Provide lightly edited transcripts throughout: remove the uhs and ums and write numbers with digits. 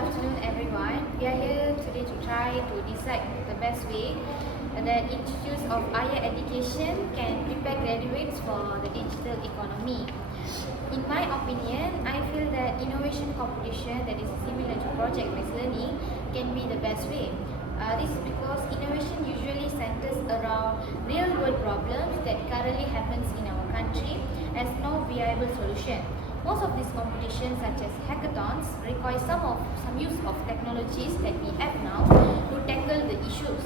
afternoon, everyone. We are here today to try to decide the best way that each use of higher education can prepare graduates for the digital economy. In my opinion, I feel that innovation competition that is similar to project-based learning can be the best way. This is because innovation usually centers around real-world problems that currently happens in our country as no viable solution. Most of these competitions, such as hackathons, require some use of technologies that we have now to tackle the issues.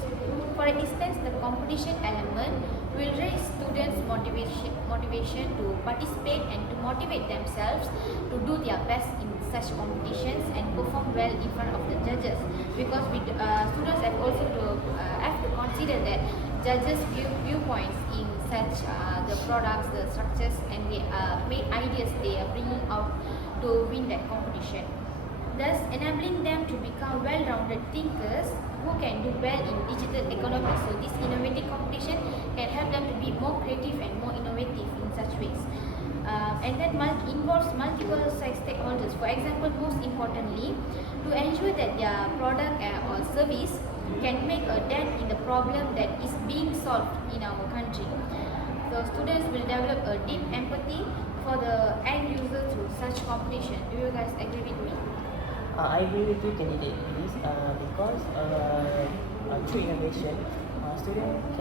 For instance, the competition element will raise students' motivation to participate and to motivate themselves to do their best in such competitions and perform well in front of the judges. Because students have also have to consider that judges' viewpoints in such the products, the structures, and the main ideas they are bringing out to win that competition. Thus, enabling them to become well-rounded thinkers who can do well in digital economy. So, this innovative competition can help them to be more creative and more innovative in such ways. And that involves multiple stakeholders. For example, most importantly, to ensure that their product or service can make a dent in the problem that is being solved in our country. So students will develop a deep empathy for the end user through such competition. Do you guys agree with me? I agree with you, candidate, please, because through innovation, students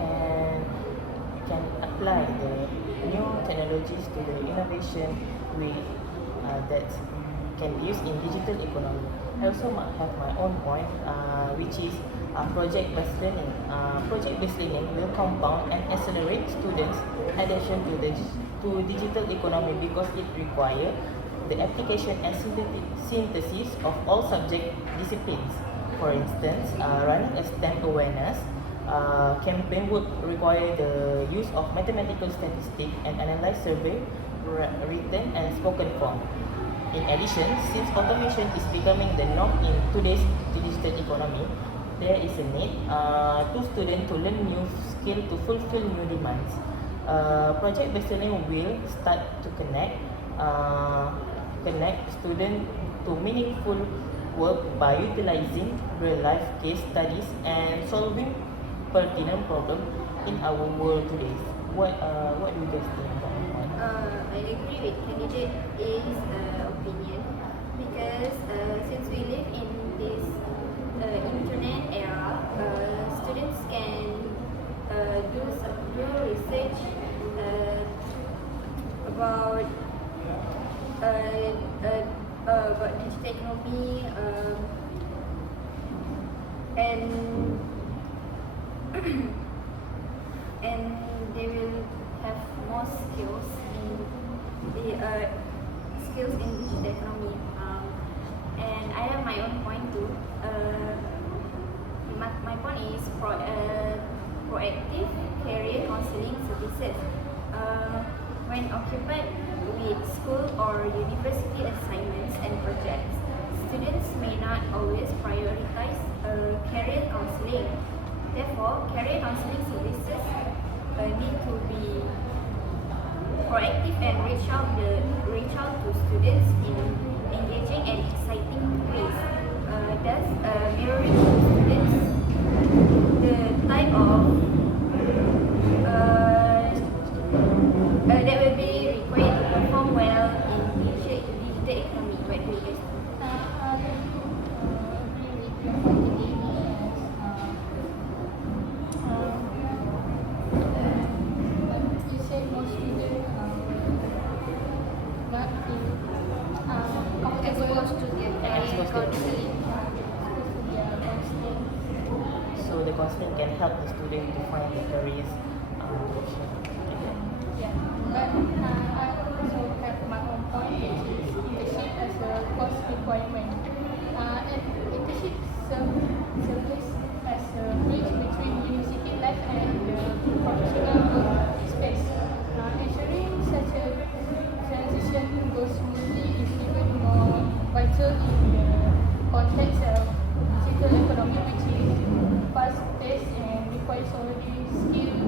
can apply the new technologies to the innovation with that can be used in digital economy. I also have my own point, which is project-based learning. Project-based learning will compound and accelerate students' adaptation to digital economy because it requires the application and synthesis of all subject disciplines. For instance, running a STEM awareness campaign would require the use of mathematical statistics and analyze survey, written and spoken form. In addition, since automation is becoming the norm in today's digital economy, there is a need to students to learn new skills to fulfill new demands. Project-based learning will start to connect students to meaningful work by utilizing real-life case studies and solving pertinent problems in our world today. What do you guys think about that? I agree with candidate A's opinion because since we live in this internet era, students can do research about digital economy and and they will have more skills in digital economy. And I have my own point too. My point is proactive career counseling services. When occupied with school or university assignments and projects, students may not always prioritize career counseling. Therefore, career counseling services need to be proactive and reach out to students in engaging and exciting ways. Thus, mirroring to students the type of that will be required to perform well in digital economy. What do you guys think? Exposed to their career counseling. So the counseling can help the student to find the careers direction. Yeah, but I also have my own point, which is internship as a course requirement. And internship serves as a bridge between university life and the professional work space. Ensuring such a transition goes smoothly is even more vital in the context of digital economy, which is fast-paced and requires already skilled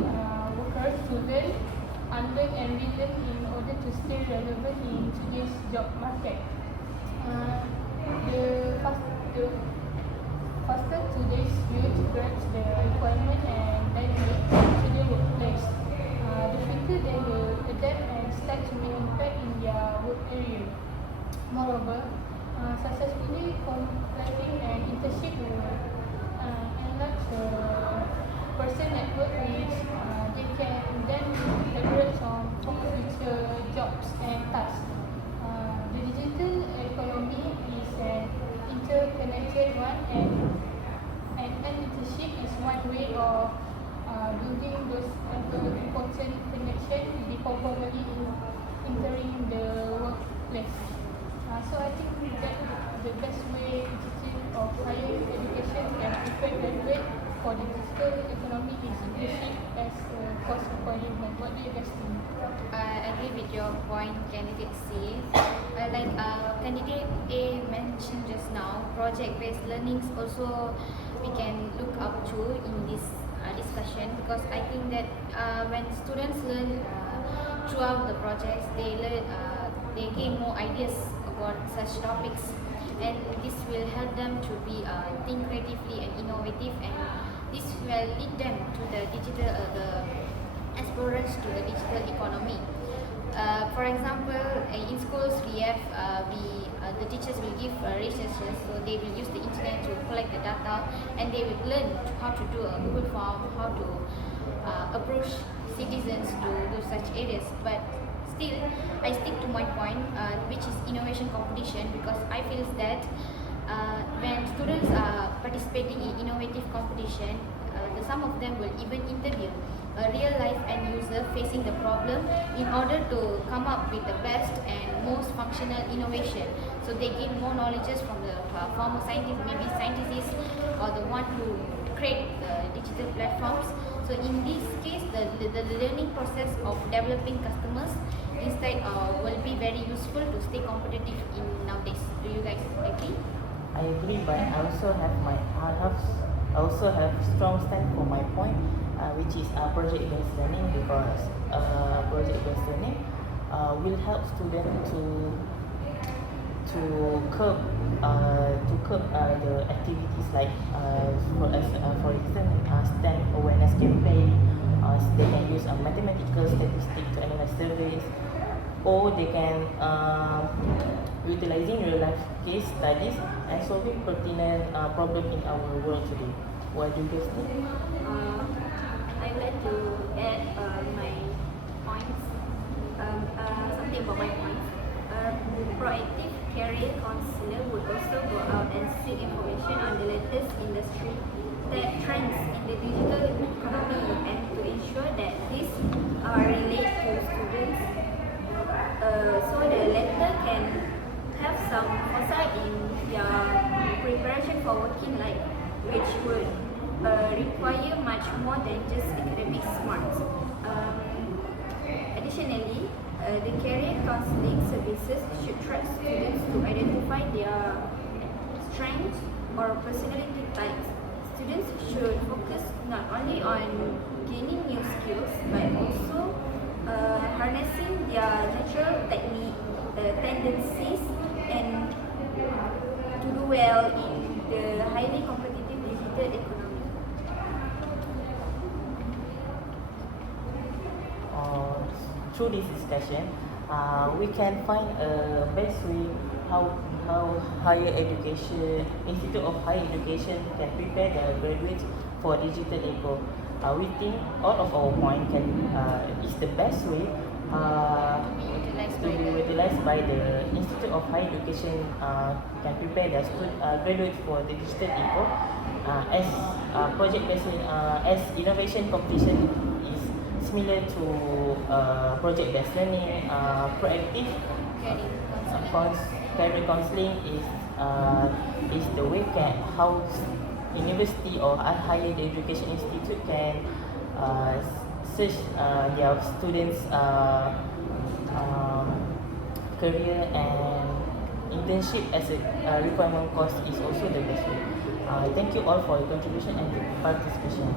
workers to learn, unlearn and relearn in order to stay relevant in today's job market. The the faster today's youth grasp the requirement and then to the workplace, the quicker they will adapt and start to make impact in their work area. Moreover, successfully completing an internship will enlarge the person network which they can then leverage on for future jobs and tasks. The digital economy is an interconnected one, and an internship is one way of building those important connections before formally entering the workplace. So I think that the best way Institute of Higher Education can prepare graduate for the digital economy is internship as a course requirement. What do you guys think? I agree with your point, candidate C. Like candidate A mentioned just now, project-based learnings also we can look up to in this discussion, because I think that when students learn throughout the projects, they gain more ideas about such topics, and this will help them to be think creatively and innovative, and this will lead them to the digital the explorers to the digital economy. For example, in schools we have the teachers will give researchers, so they will use the internet to collect the data, and they will learn how to do a Google form, how to approach citizens to do such areas. But still, I stick to my point, which is innovation competition, because I feel that when students are participating in innovative competition, some of them will even interview a real life end user facing the problem in order to come up with the best and most functional innovation. So they gain more knowledges from the former scientists, maybe scientists, or the one who create the digital platforms. So in this case, the learning process of developing customers instead will be very useful to stay competitive in nowadays. Do you guys agree? I agree, but I also have strong stand for my point, which is project-based learning, because project-based learning will help students to curb the activities like for instance STEM awareness campaign. They can use mathematical statistics to analyze surveys, or they can utilizing real life case studies and solving pertinent problem in our world today. What do you guys think? I would like to add my points, something about my points. Proactive career counselor would also go out and seek information on the latest industry trends in the digital economy, and to ensure that these are relate to students, so the latter can have some foresight in their preparation for working life, which would require much more than just academic smarts. Additionally, the career counseling services should track students to identify their strengths or personality types. Students should focus not only on gaining new skills, but also harnessing their natural tendencies and to do well in the highly competitive digital economy. Through this discussion, we can find a best way how higher education, Institute of Higher Education can prepare their graduates for digital eco. We think all of our point is the best way to be utilized by the Institute of Higher Education can prepare their graduates for the digital eco, as project-based as innovation competition is similar to project-based learning. Proactive career counseling is the way how university or higher education institute can search their students' career, and internship as a requirement course is also the best way. Thank you all for your contribution and participation.